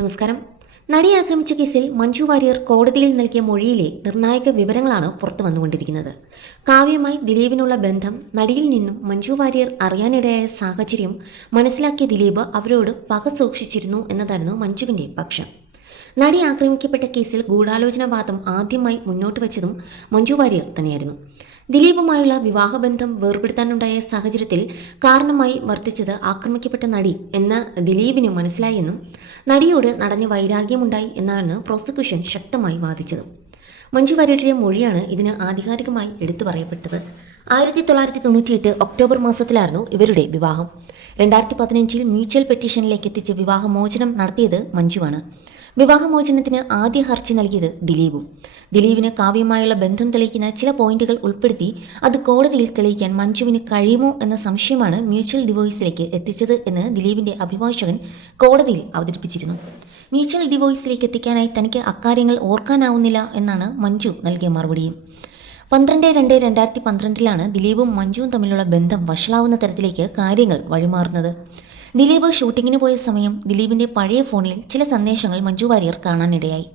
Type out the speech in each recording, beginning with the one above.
നമസ്കാരം. നടിയെ ആക്രമിച്ച കേസിൽ മഞ്ജു വാര്യർ കോടതിയിൽ നൽകിയ മൊഴിയിലെ നിർണായക വിവരങ്ങളാണ് പുറത്തു വന്നുകൊണ്ടിരിക്കുന്നത്. കാവ്യയുമായി ദിലീപിനുള്ള ബന്ധം നടിയിൽ നിന്നും മഞ്ജു വാര്യർ അറിയാനിടയായ സാഹചര്യം മനസ്സിലാക്കിയ ദിലീപ് അവരോട് പക സൂക്ഷിച്ചിരുന്നു എന്നതായിരുന്നു മഞ്ജുവിൻ്റെ പക്ഷം. നടി ആക്രമിക്കപ്പെട്ട കേസിൽ ഗൂഢാലോചനാവാദം ആദ്യമായി മുന്നോട്ട് വച്ചതും മഞ്ജു വാര്യർ തന്നെയായിരുന്നു. ദിലീപുമായുള്ള വിവാഹബന്ധം വേർപെടുത്താനുണ്ടായ സാഹചര്യത്തിൽ കാരണമായി വർത്തിച്ചത് ആക്രമിക്കപ്പെട്ട നടി എന്ന ദിലീപിന് മനസ്സിലായെന്നും നടിയോട് നടഞ്ഞ വൈരാഗ്യമുണ്ടായി എന്നാണ് പ്രോസിക്യൂഷൻ ശക്തമായി വാദിച്ചത്. മഞ്ജു വാര്യരുടെ മൊഴിയാണ് ഇതിന് ആധികാരികമായി എടുത്തു പറയപ്പെട്ടത്. 1998 ഒക്ടോബർ മാസത്തിലായിരുന്നു ഇവരുടെ വിവാഹം. 2015 മ്യൂച്വൽ പെറ്റീഷനിലേക്ക് എത്തിച്ച് വിവാഹമോചനം നടത്തിയത് മഞ്ജുവാണ്. വിവാഹമോചനത്തിന് ആദ്യ ഹർജി നൽകിയത് ദിലീപും. ദിലീപിന് കാവ്യയുമായുള്ള ബന്ധം തെളിയിക്കുന്ന ചില പോയിന്റുകൾ ഉൾപ്പെടുത്തി അത് കോടതിയിൽ തെളിയിക്കാൻ മഞ്ജുവിന് കഴിയുമോ എന്ന സംശയമാണ് മ്യൂച്വൽ ഡിവോഴ്സിലേക്ക് എത്തിച്ചത് എന്ന് ദിലീപിന്റെ അഭിഭാഷകൻ കോടതിയിൽ അവതരിപ്പിച്ചിരുന്നു. മ്യൂച്വൽ ഡിവോഴ്സിലേക്ക് എത്തിക്കാനായി തനിക്ക് അക്കാര്യങ്ങൾ ഓർക്കാനാവുന്നില്ല എന്നാണ് മഞ്ജു നൽകിയ മറുപടിയും. 12/2/2012 ദിലീപും മഞ്ജുവും തമ്മിലുള്ള ബന്ധം വഷളാവുന്ന തരത്തിലേക്ക് കാര്യങ്ങൾ വഴിമാറുന്നത്. ദിലീപ് ഷൂട്ടിങ്ങിന് പോയ സമയം ദിലീപിന്റെ പഴയ ഫോണിൽ ചില സന്ദേശങ്ങൾ മഞ്ജു വാര്യർ കാണാനിടയായി.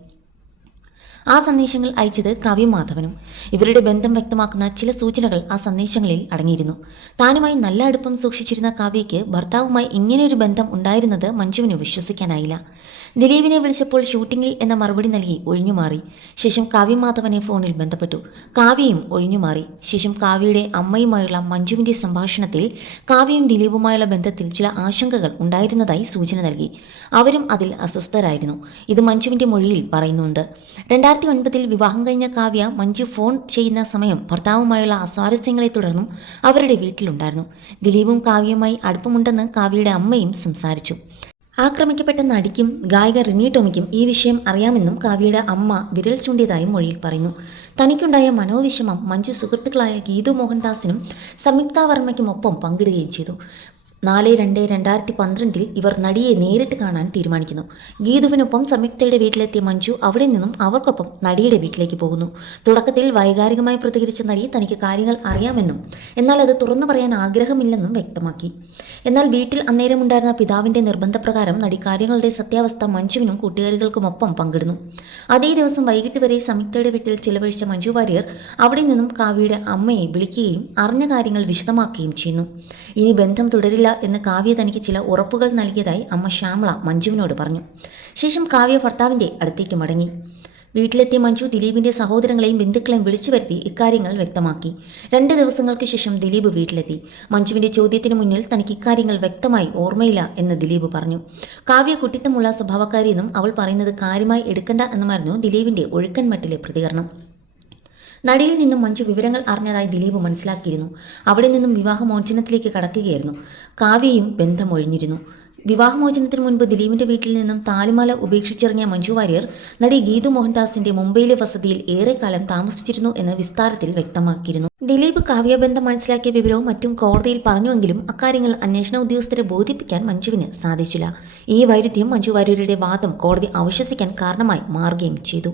ആ സന്ദേശങ്ങൾ അയച്ചത് കാവ്യ മാധവനും. ഇവരുടെ ബന്ധം വ്യക്തമാക്കുന്ന ചില സൂചനകൾ ആ സന്ദേശങ്ങളിൽ അടങ്ങിയിരുന്നു. താനുമായി നല്ല അടുപ്പം സൂക്ഷിച്ചിരുന്ന കാവ്യയ്ക്ക് ഭർത്താവുമായി ഇങ്ങനെയൊരു ബന്ധം ഉണ്ടായിരുന്നത് മഞ്ജുവിന് വിശ്വസിക്കാനായില്ല. ദിലീപിനെ വിളിച്ചപ്പോൾ ഷൂട്ടിങ്ങിൽ എന്ന മറുപടി നൽകി ഒഴിഞ്ഞുമാറി. ശേഷം കാവ്യ മാധവനെ ഫോണിൽ ബന്ധപ്പെട്ടു. കാവ്യയും ഒഴിഞ്ഞുമാറി. ശേഷം കാവ്യയുടെ അമ്മയുമായുള്ള മഞ്ജുവിന്റെ സംഭാഷണത്തിൽ കാവ്യയും ദിലീപുമായുള്ള ബന്ധത്തിൽ ചില ആശങ്കകൾ ഉണ്ടായിരുന്നതായി സൂചന നൽകി. അവരും അതിൽ അസ്വസ്ഥരായിരുന്നു. ഇത് മഞ്ജുവിന്റെ മൊഴിയിൽ പറയുന്നുണ്ട്. 2009 വിവാഹം കഴിഞ്ഞ കാവ്യ മഞ്ജു ഫോൺ ചെയ്യുന്ന സമയം ഭർത്താവുമായുള്ള അസ്വാരസ്യങ്ങളെ തുടർന്നും അവരുടെ വീട്ടിലുണ്ടായിരുന്നു. ദിലീപും കാവ്യയുമായി അടുപ്പമുണ്ടെന്ന് കാവ്യയുടെ അമ്മയും സംസാരിച്ചു. ആക്രമിക്കപ്പെട്ട നടിക്കും ഗായിക റിമി ടോമിക്കും ഈ വിഷയം അറിയാമെന്നും കാവ്യയുടെ അമ്മ വിരൽ ചൂണ്ടിയതായും മൊഴിയിൽ പറയുന്നു. തനിക്കുണ്ടായ മനോവിഷമം മഞ്ജു സുഹൃത്തുക്കളായ ഗീതു മോഹൻദാസിനും സംയുക്ത വർമ്മയ്ക്കുമൊപ്പം പങ്കിടുകയും ചെയ്തു. 4/2/2012 ഇവർ നടിയെ നേരിട്ട് കാണാൻ തീരുമാനിക്കുന്നു. ഗീതുവിനൊപ്പം സംയുക്തയുടെ വീട്ടിലെത്തിയ മഞ്ജു അവിടെ നിന്നും അവർക്കൊപ്പം നടിയുടെ വീട്ടിലേക്ക് പോകുന്നു. തുടക്കത്തിൽ വൈകാരികമായി പ്രതികരിച്ച നടി തനിക്ക് കാര്യങ്ങൾ അറിയാമെന്നും എന്നാൽ അത് തുറന്നു പറയാൻ ആഗ്രഹമില്ലെന്നും വ്യക്തമാക്കി. എന്നാൽ വീട്ടിൽ അന്നേരമുണ്ടായിരുന്ന പിതാവിന്റെ നിർബന്ധപ്രകാരം നടി കാര്യങ്ങളുടെ സത്യാവസ്ഥ മഞ്ജുവിനും കൂട്ടുകാരികൾക്കുമൊപ്പം പങ്കിടുന്നു. അതേ ദിവസം വൈകിട്ട് വരെ സംയുക്തയുടെ വീട്ടിൽ ചിലവഴിച്ച മഞ്ജു വാര്യർ അവിടെ നിന്നും കാവ്യയുടെ അമ്മയെ വിളിക്കുകയും അറിഞ്ഞ കാര്യങ്ങൾ വിശദമാക്കുകയും ചെയ്യുന്നു. ഇനി ബന്ധം തുടരില്ല എന്ന് കാവ്യ തനിക്ക് ചില ഉറപ്പുകൾ നൽകിയതായി അമ്മ ശ്യാമള മഞ്ജുവിനോട് പറഞ്ഞു. ശേഷം കാവ്യ ഭർത്താവിന്റെ അടുത്തേക്ക് മടങ്ങി. വീട്ടിലെത്തിയ മഞ്ജു ദിലീപിന്റെ സഹോദരങ്ങളെയും ബന്ധുക്കളെയും വിളിച്ചു വരുത്തി ഇക്കാര്യങ്ങൾ വ്യക്തമാക്കി. 2 ദിവസങ്ങൾക്ക് ശേഷം ദിലീപ് വീട്ടിലെത്തി. മഞ്ജുവിന്റെ ചോദ്യത്തിന് മുന്നിൽ തനിക്ക് ഇക്കാര്യങ്ങൾ വ്യക്തമായി ഓർമ്മയില്ല എന്ന് ദിലീപ് പറഞ്ഞു. കാവ്യ കുട്ടിത്തമുള്ള സ്വഭാവക്കാരിയെന്നും അവൾ പറയുന്നത് കാര്യമായി എടുക്കണ്ട എന്നുമായിരുന്നു ദിലീപിന്റെ ഒഴുക്കൻ മട്ടിലെ പ്രതികരണം. നടിയിൽ നിന്നും മഞ്ജു വിവരങ്ങൾ അറിഞ്ഞതായി ദിലീപ് മനസ്സിലാക്കിയിരുന്നു. അവിടെ നിന്നും വിവാഹമോചനത്തിലേക്ക് കടക്കുകയായിരുന്നു. കാവ്യയും ബന്ധമൊഴിഞ്ഞിരുന്നു. വിവാഹമോചനത്തിന് മുൻപ് ദിലീപിന്റെ വീട്ടിൽ നിന്നും താലിമാല ഉപേക്ഷിച്ചിറങ്ങിയ മഞ്ജു വാര്യർ നടി ഗീതു മോഹൻദാസിന്റെ മുംബൈയിലെ വസതിയിൽ ഏറെക്കാലം താമസിച്ചിരുന്നു എന്ന് വിസ്താരത്തിൽ വ്യക്തമാക്കിയിരുന്നു. ദിലീപ് കാവ്യബന്ധം മനസ്സിലാക്കിയ വിവരവും മറ്റും കോടതിയിൽ പറഞ്ഞുവെങ്കിലും അക്കാര്യങ്ങൾ അന്വേഷണ ഉദ്യോഗസ്ഥരെ ബോധിപ്പിക്കാൻ മഞ്ജുവിന് സാധിച്ചില്ല. ഈ വൈരുദ്ധ്യം മഞ്ജു വാര്യരുടെ വാദം കോടതി അവിശ്വസിക്കാൻ കാരണമായി മാറുകയും ചെയ്തു.